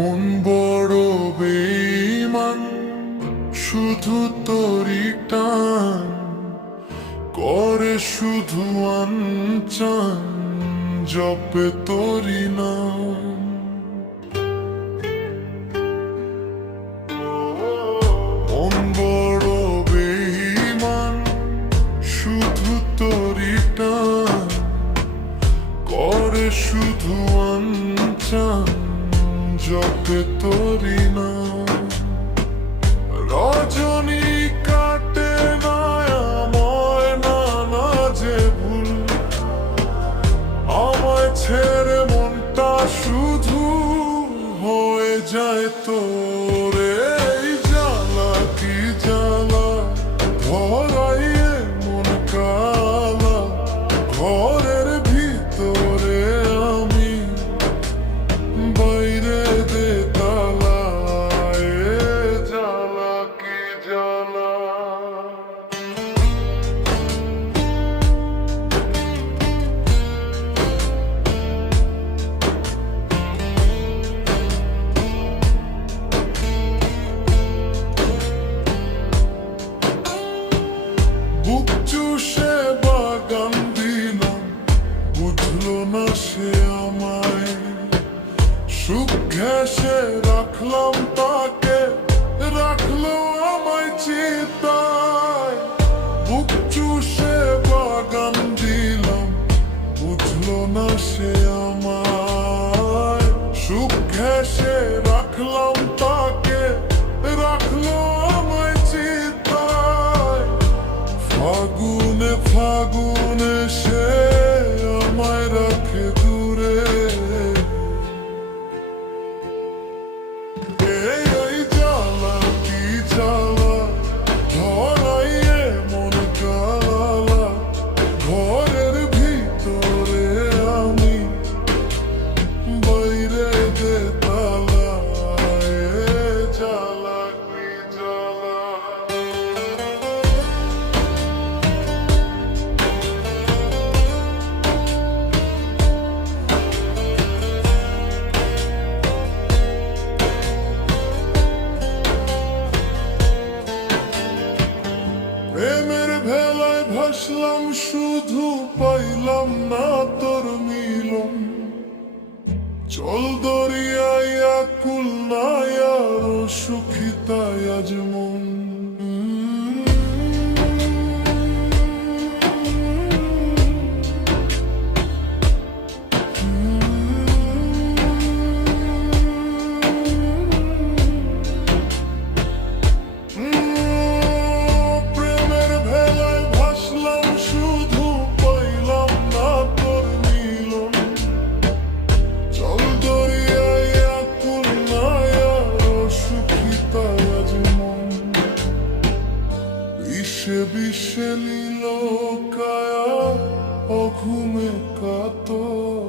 মন বড় বেঈমান, শুধু তোরই টান করে, শুধু আনচান জপে তোরই নাম। মন বড় বেঈমান, শুধু তোরই টান করে, শুধু আনচান জপে তোরই নাম। রজনী কাটে না আমায় না যে ভুল, আমায় ছেড়ে মনটা শুধু হয়ে যায় তোরে। এই জ্বালা কি জ্বালা, ধরাইয়ে মন কালা, ঘরের ভিতরে আমি, বাইরে দে তালা। এ জ্বালা কি জ্বালা। বুক চুষে বাগান দিলাম, বুঝলো না সে আমায়। সুখ ঘেঁষে রাখলাম তাকে, রাখলো আমায় চিতায়। বুক চুষে বাগান দিলাম, বুঝলো না সে আমায়। সুখ ঘেঁষে রাখলাম তাকে, রাখলো আমায় চিতায়। ফাগুনে ফাগুনে সে আমায় রাখে দূরে। এই জ্বালা কি জ্বালা, ধরাইয়ে মন কালা, ঘরের ভিতরে আমি, বাইরে দে তালা। এ জ্বালা কি জ্বালা। প্রেমের ভেলায় ভাসলাম, শুধু পাইলাম না তোর মিলন। চল দরিয়ায় আকুল নাই আরো সুখী তাই আজ মন। প্রেমের ভেলায় ভাসলাম, শুধু পাইলাম না তোর মিলন। চল দরিয়ায় আকুল নাই আরো সুখী তাই আজ মন। বিষে বিষে লীল কায়া, অঘুমে কাতর।